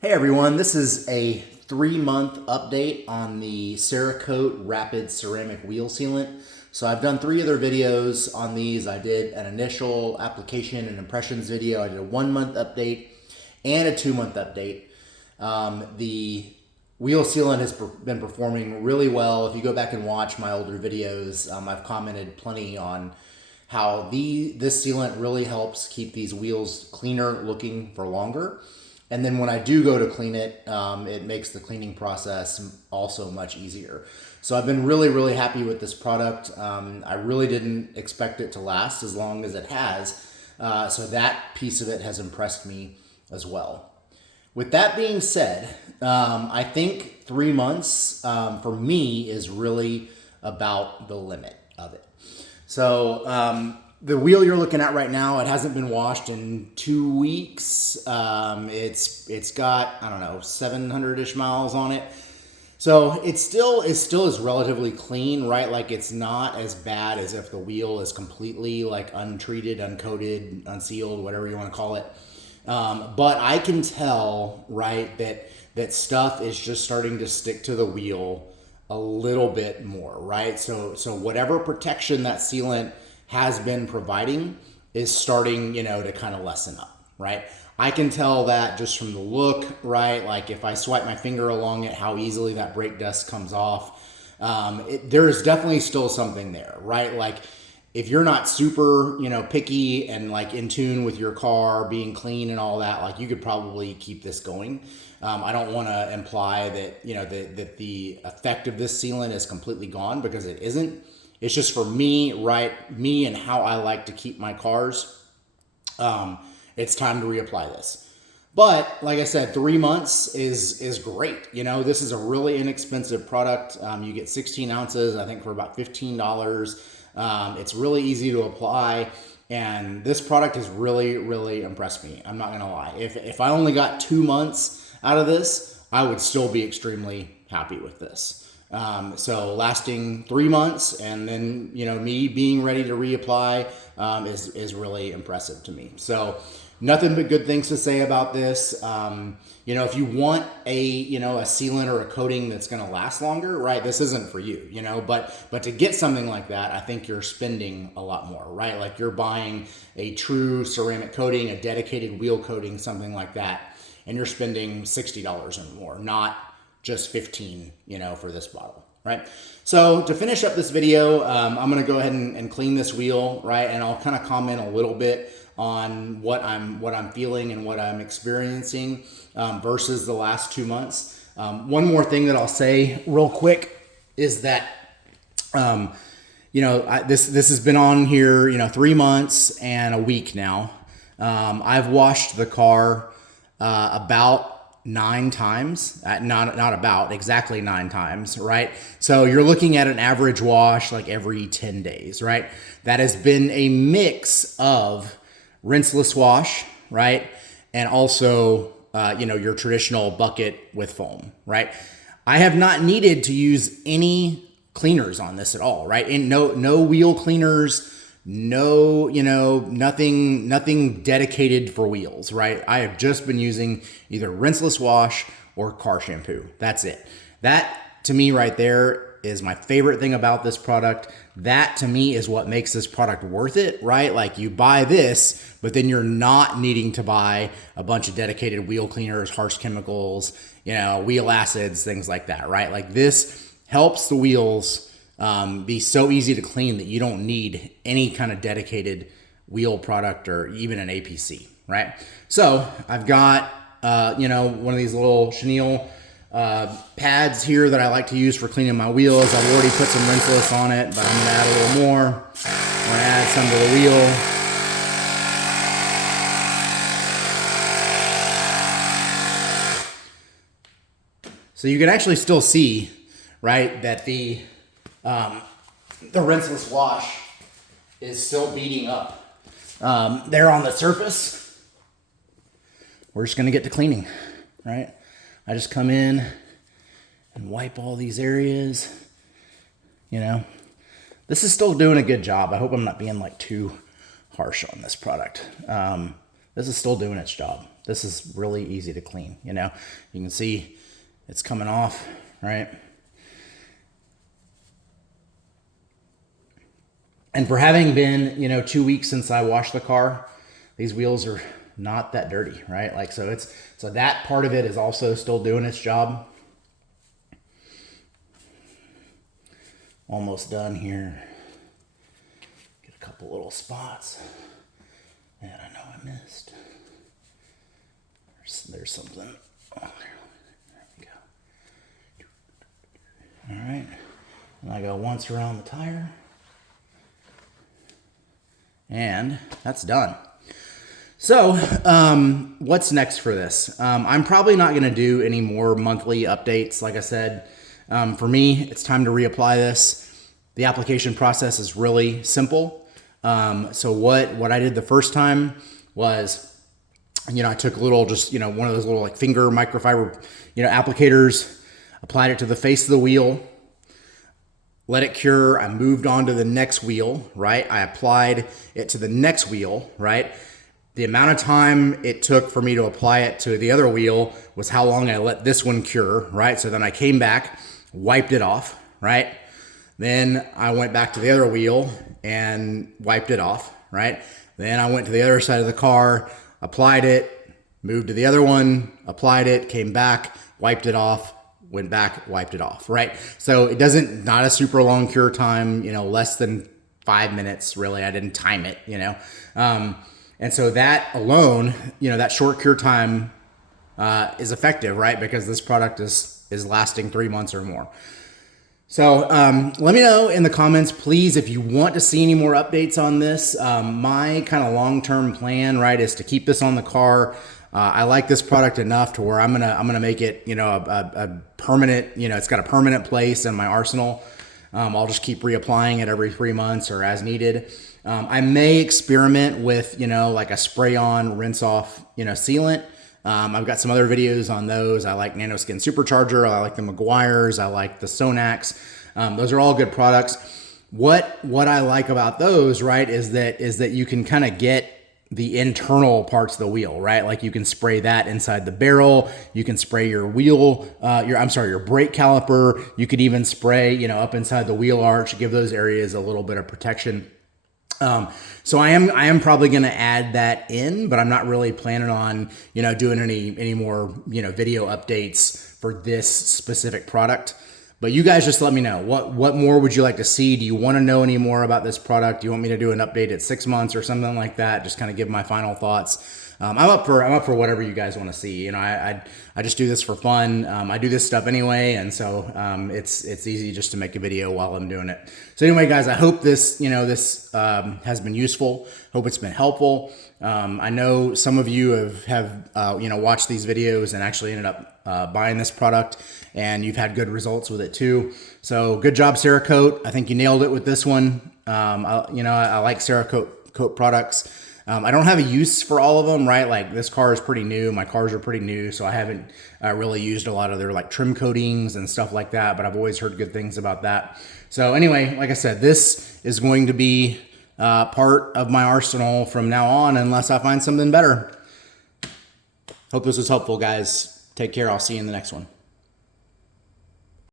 Hey everyone, this is a 3-month update on the Cerakote Rapid Ceramic Wheel Sealant. So I've done 3 other videos on these. I did an initial application and impressions video. I did a 1-month update and a 2-month update. The wheel sealant has been performing really well. If you go back and watch my older videos, I've commented plenty on how this sealant really helps keep these wheels cleaner looking for longer. And then when I do go to clean it, it makes the cleaning process also much easier. So I've been really happy with this product. I really didn't expect it to last as long as it has. So that piece of it has impressed me as well. With that being said, I think 3 months for me is really about the limit of it. So the wheel you're looking at right now, it hasn't been washed in 2 weeks. It's got, I don't know, 700-ish miles on it. So it still is relatively clean, right? Like it's not as bad as if the wheel is completely like untreated, uncoated, unsealed, whatever you want to call it. But I can tell, right, that stuff is just starting to stick to the wheel a little bit more, right? So whatever protection that sealant has been providing is starting, to kind of lessen up, right? I can tell that just from the look, right? Like if I swipe my finger along it, how easily that brake dust comes off. There's definitely still something there, right? Like if you're not super, picky and like in tune with your car being clean and all that, like you could probably keep this going. I don't want to imply that, that the effect of this sealant is completely gone, because it isn't. It's just for me, right? Me and how I like to keep my cars. It's time to reapply this. But like I said, 3 months is great. This is a really inexpensive product. You get 16 ounces, I think, for about $15. It's really easy to apply. And this product has really impressed me. I'm not going to lie. If I only got 2 months out of this, I would still be extremely happy with this. So lasting 3 months and then, me being ready to reapply is really impressive to me. So nothing but good things to say about this. If you want a sealant or a coating that's going to last longer, right? This isn't for you, but to get something like that, I think you're spending a lot more, right? Like you're buying a true ceramic coating, a dedicated wheel coating, something like that, and you're spending $60 or more, not just 15, for this bottle, right? So to finish up this video, I'm going to go ahead and clean this wheel, right? And I'll kind of comment a little bit on what I'm feeling and what I'm experiencing versus the last 2 months. One more thing that I'll say real quick is that this has been on here 3 months and a week now. I've washed the car about 9 times, not about, exactly 9 times, right? So you're looking at an average wash like every 10 days, right? That has been a mix of rinseless wash, right? And also, your traditional bucket with foam, right? I have not needed to use any cleaners on this at all, right? And no wheel cleaners, nothing dedicated for wheels, right? I have just been using either rinseless wash or car shampoo. That's it. That to me right there is my favorite thing about this product. That to me is what makes this product worth it, right? Like you buy this, but then you're not needing to buy a bunch of dedicated wheel cleaners, harsh chemicals, wheel acids, things like that, right? Like this helps the wheels be so easy to clean that you don't need any kind of dedicated wheel product or even an APC, right? So I've got, one of these little chenille pads here that I like to use for cleaning my wheels. I've already put some rinseless on it, but I'm going to add a little more. I'm going to add some to the wheel. So you can actually still see, right, that the rinseless wash is still beading up there on the surface. We're just going to get to cleaning, right? I just come in and wipe all these areas. This is still doing a good job. I hope I'm not being like too harsh on this product. this is still doing its job. This is really easy to clean, you know. You can see it's coming off, right? And for having been, you know, 2 weeks since I washed the car, these wheels are not that dirty, right? Like, so that part of it is also still doing its job. Almost done here. Get a couple little spots that I know I missed. There's something. Oh, there we go. All right. And I go once around the tire. And that's done. So, what's next for this? I'm probably not going to do any more monthly updates. Like I said, for me, it's time to reapply this. The application process is really simple. So what I did the first time was, you know, I took a little, just, you know, one of those little like finger microfiber, you know, applicators, applied it to the face of the wheel, let it cure. I moved on to the next wheel, right? I applied it to the next wheel, right? The amount of time it took for me to apply it to the other wheel was how long I let this one cure, right? So then I came back, wiped it off, right? Then I went back to the other wheel and wiped it off, right? Then I went to the other side of the car, applied it, moved to the other one, applied it, came back, wiped it off, went back, wiped it off, right? So it doesn't, not a super long cure time, you know, less than 5 minutes, really. I didn't time it, you know. And so that alone, you know, that short cure time is effective, right? Because this product is lasting 3 months or more. So let me know in the comments, please, if you want to see any more updates on this. My kind of long-term plan, right, is to keep this on the car. I like this product enough to where I'm gonna make it, you know, a permanent, you know, it's got a permanent place in my arsenal. I'll just keep reapplying it every 3 months or as needed. I may experiment with, you know, like a spray-on, rinse-off, you know, sealant. I've got some other videos on those. I like Nanoskin Supercharger. I like the Meguiar's. I like the Sonax. Those are all good products. What I like about those, right, is that you can kind of get the internal parts of the wheel, right? Like you can spray that inside the barrel. You can spray your wheel, your brake caliper. You could even spray, you know, up inside the wheel arch, give those areas a little bit of protection. So I am probably going to add that in, but I'm not really planning on, you know, doing any more, you know, video updates for this specific product. But you guys just let me know, what more would you like to see? Do you want to know any more about this product? Do you want me to do an update at 6 months or something like that? Just kind of give my final thoughts. I'm up for whatever you guys want to see. You know, I just do this for fun. I do this stuff anyway, and so it's easy just to make a video while I'm doing it. So anyway, guys, I hope this has been useful. Hope it's been helpful. I know some of you have you know, watched these videos and actually ended up buying this product, and you've had good results with it too. So good job, Cerakote. I think you nailed it with this one. I like Cerakote products. I don't have a use for all of them, right? Like this car is pretty new. My cars are pretty new, so I haven't really used a lot of their like trim coatings and stuff like that, but I've always heard good things about that. So anyway, like I said, this is going to be part of my arsenal from now on unless I find something better. Hope this was helpful, guys. Take care. I'll see you in the next one.